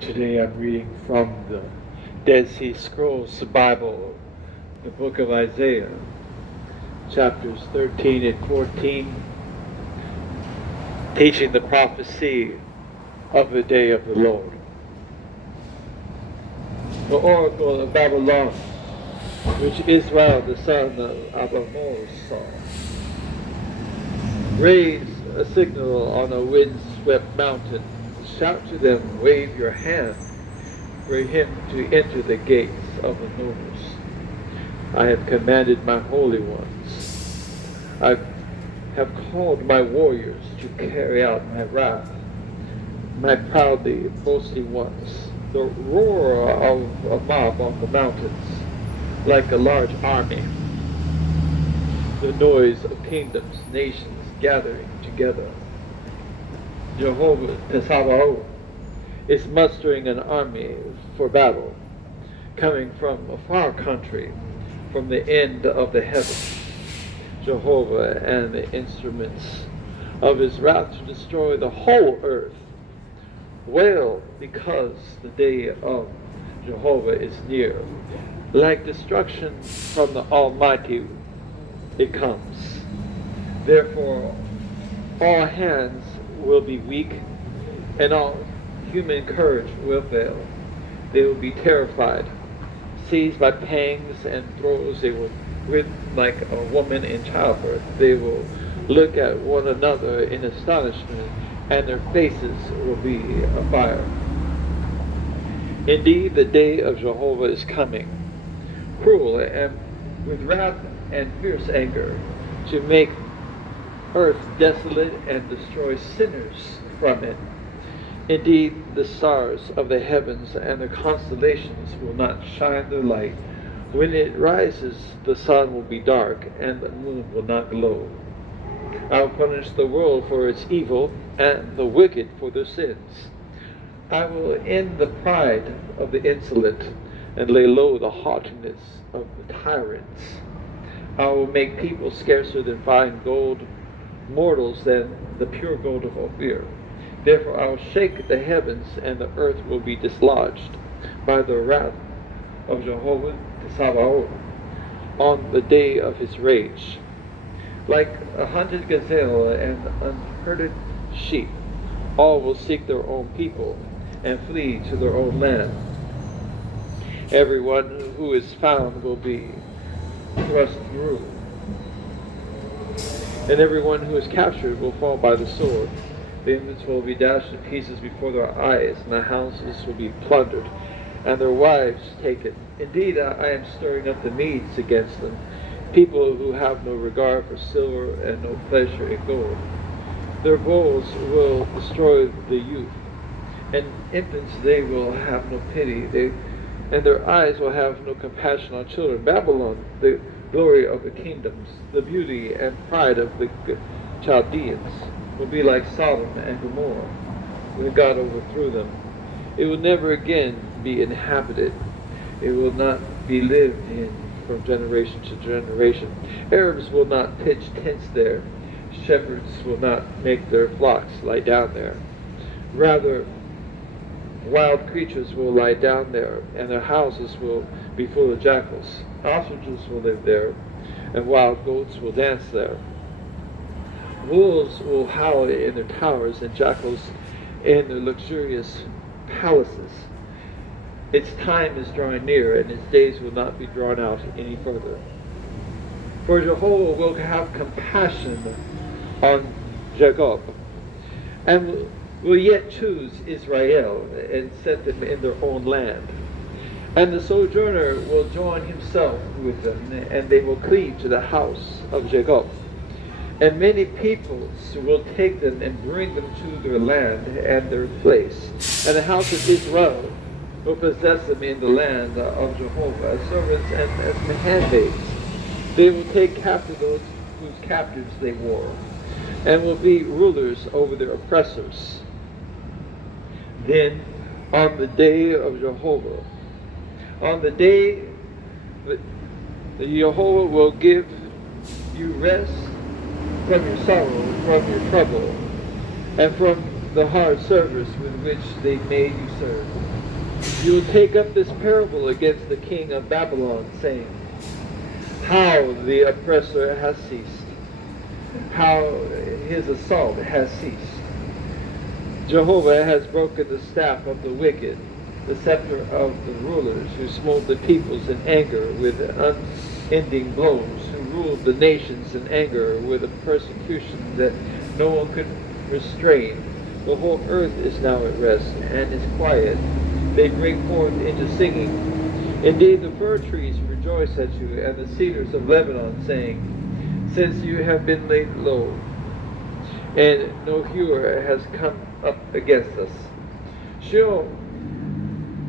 Today I'm reading from the Dead Sea Scrolls Bible, the book of Isaiah, chapters 13 and 14, teaching the prophecy of the day of the Lord. The oracle of Babylon, which Israel the son of Abamoth saw. Raise a signal on a wind-swept mountain. Shout to them, wave your hand for him to enter the gates of the nobles. I have commanded my holy ones. I have called my warriors to carry out my wrath, my proudly boasting ones. The roar of a mob on the mountains, like a large army. The noise of kingdoms, nations gathering together. Jehovah Tsabaoth is mustering an army for battle, coming from a far country, from the end of the heavens. Jehovah and the instruments of his wrath to destroy the whole earth. Wail, because the day of Jehovah is near. Like destruction from the Almighty it comes. Therefore all hands will be weak, and all human courage will fail. They will be terrified, seized by pangs and throes. They will grin like a woman in childbirth. They will look at one another in astonishment, and their faces will be afire. Indeed, the day of Jehovah is coming, cruel and with wrath and fierce anger, to make earth desolate and destroy sinners from it. Indeed, the stars of the heavens and the constellations will not shine their light. When it rises, the sun will be dark and the moon will not glow. I will punish the world for its evil and the wicked for their sins. I will end the pride of the insolent and lay low the haughtiness of the tyrants. I will make people scarcer than fine gold, mortals than the pure gold of Ophir. Therefore I will shake the heavens, and the earth will be dislodged by the wrath of Jehovah Tsabaoth on the day of his rage. Like a hunted gazelle and unherded sheep, all will seek their own people and flee to their own land. Everyone who is found will be thrust through, and everyone who is captured will fall by the sword. The infants will be dashed to pieces before their eyes, and the houses will be plundered, and their wives taken. Indeed, I am stirring up the Medes against them, people who have no regard for silver and no pleasure in gold. Their bows will destroy the youth, and infants they will have no pity, and their eyes will have no compassion on children. Babylon, the glory of the kingdoms, the beauty and pride of the Chaldeans, will be like Sodom and Gomorrah when God overthrew them. It will never again be inhabited. It will not be lived in from generation to generation. Arabs will not pitch tents there. Shepherds will not make their flocks lie down there. Rather, wild creatures will lie down there, and their houses will be full of jackals. Ostriches will live there, and wild goats will dance there. Wolves will howl in their towers, and jackals in their luxurious palaces. Its time is drawing near, and its days will not be drawn out any further. For Jehovah will have compassion on Jacob, and will yet choose Israel and set them in their own land. And the sojourner will join himself with them, and they will cleave to the house of Jacob. And many peoples will take them and bring them to their land and their place. And the house of Israel will possess them in the land of Jehovah as servants and as handmaids. They will take captive those whose captives they wore, and will be rulers over their oppressors. Then, on the day of Jehovah, on the day that Jehovah will give you rest from your sorrow, from your trouble, and from the hard service with which they made you serve. You will take up this parable against the king of Babylon, saying, how the oppressor has ceased, how his assault has ceased. Jehovah has broken the staff of the wicked, the scepter of the rulers who smote the peoples in anger with unending blows, who ruled the nations in anger with a persecution that no one could restrain. The whole earth is now at rest and is quiet. They break forth into singing. Indeed, the fir trees rejoice at you, and the cedars of Lebanon, saying, since you have been laid low, and no hewer has come up against us. Sheol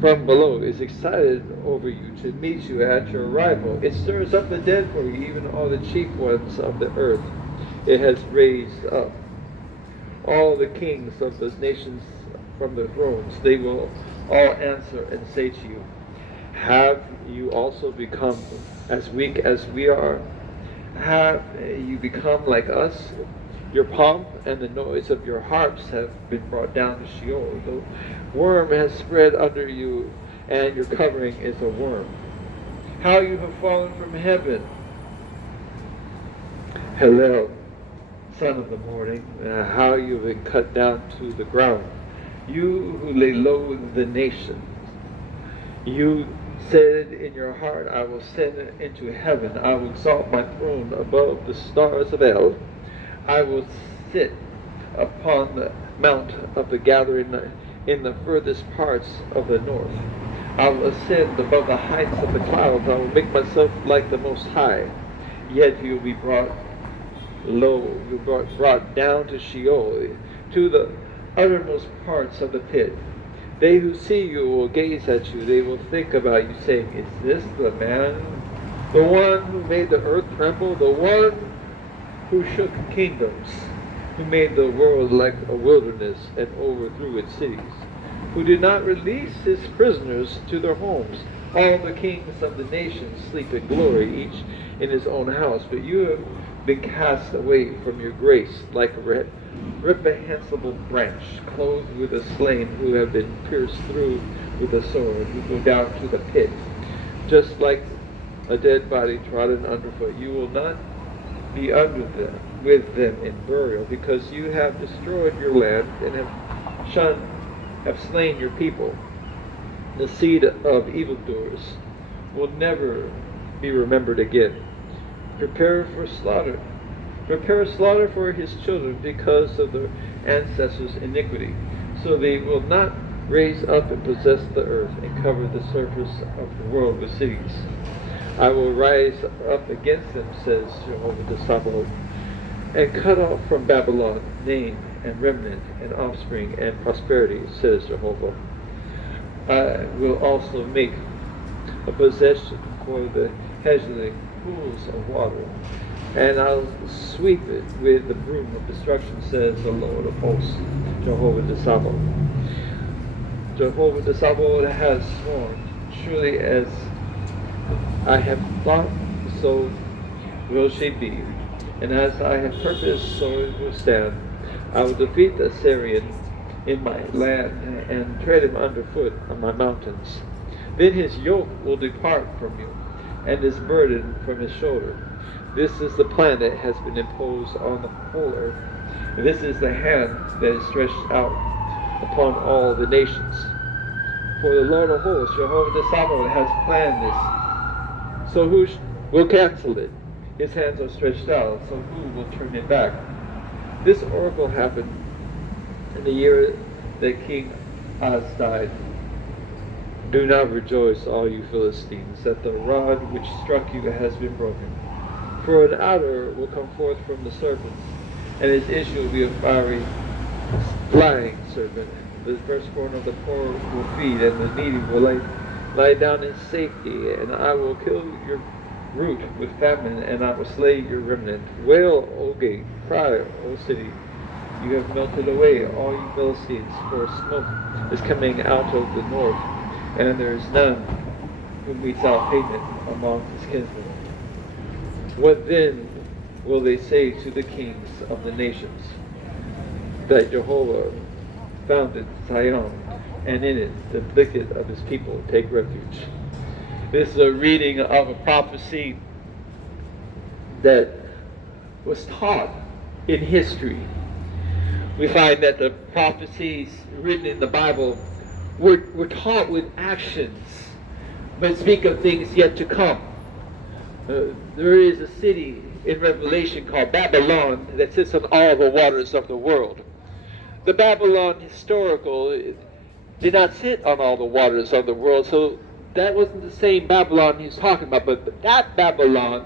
from below is excited over you to meet you at your arrival. It stirs up the dead for you, even all the chief ones of the earth. It has raised up all the kings of the nations from the thrones. They will all answer and say to you, have you also become as weak as we are? Have you become like us? Your pomp and the noise of your harps have been brought down to Sheol. The worm has spread under you, and your covering is a worm. How you have fallen from heaven, Hallel, son of the morning, how you have been cut down to the ground. You who lay low with the nations, you said in your heart, I will ascend into heaven. I will exalt my throne above the stars of El. I will sit upon the mount of the gathering in the furthest parts of the north. I will ascend above the heights of the clouds. I will make myself like the Most High. Yet you will be brought low, you will be brought down to Sheol, to the uttermost parts of the pit. They who see you will gaze at you. They will think about you, saying, is this the man, the one who made the earth tremble, the one who shook kingdoms, who made the world like a wilderness and overthrew its cities, who did not release his prisoners to their homes? All the kings of the nations sleep in glory, each in his own house. But you have been cast away from your grace like a reprehensible branch, clothed with the slain who have been pierced through with a sword, who go down to the pit, just like a dead body trodden underfoot. You will not be under them with them in burial, because you have destroyed your land and have slain your people. The seed of evildoers will never be remembered again. Prepare slaughter for his children because of their ancestors' iniquity, so they will not raise up and possess the earth and cover the surface of the world with cities. I will rise up against them, says Jehovah the Sabaoth, and cut off from Babylon name and remnant and offspring and prosperity, says Jehovah. I will also make a possession for the Hezbollah pools of water, and I'll sweep it with the broom of destruction, says the Lord of hosts, Jehovah the Sabaoth. Jehovah the Sabaoth has sworn, surely as I have thought, so will she be, and as I have purposed, so it will stand. I will defeat the Assyrian in my land and tread him underfoot on my mountains. Then his yoke will depart from you, and his burden from his shoulder. This is the plan that has been imposed on the whole earth. And this is the hand that is stretched out upon all the nations. For the Lord of hosts, Jehovah the Sabaoth, has planned this. So who will cancel it? His hands are stretched out, so who will turn it back? This oracle happened in the year that King Az died. Do not rejoice, all you Philistines, that the rod which struck you has been broken. For an adder will come forth from the serpents, and his issue will be a fiery, flying serpent. The firstborn of the poor will feed, and the needy will lie down in safety, and I will kill your root with famine, and I will slay your remnant. Wail, O gate, cry, O city. You have melted away, all you Philistines, for smoke is coming out of the north, and there is none who meets out payment among his kinsmen. What then will they say to the kings of the nations? That Jehovah founded Zion, and in it the wicked of his people take refuge. This is a reading of a prophecy that was taught in history. We find that the prophecies written in the Bible were taught with actions, but speak of things yet to come. There is a city in Revelation called Babylon that sits on all the waters of the world. The Babylon historical did not sit on all the waters of the world, so that wasn't the same Babylon he's talking about, but that Babylon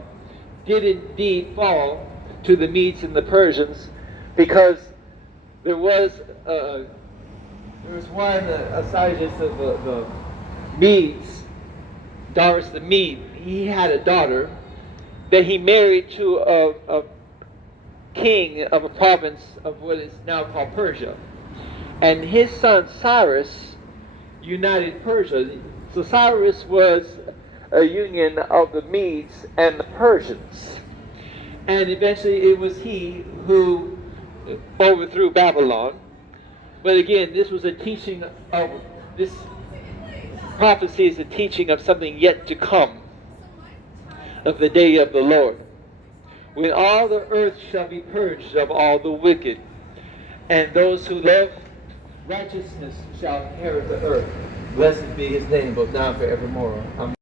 did indeed fall to the Medes and the Persians, because there was one Astyages of the Medes, Darius the Mede. He had a daughter that he married to a king of a province of what is now called Persia, and his son Cyrus united Persia. So Cyrus was a union of the Medes and the Persians, and eventually it was he who overthrew Babylon. But again, this was a teaching of this prophecy is a teaching of something yet to come, of the day of the Lord, when all the earth shall be purged of all the wicked, and those who love righteousness shall inherit the earth. Blessed be his name, both now and forevermore. Amen.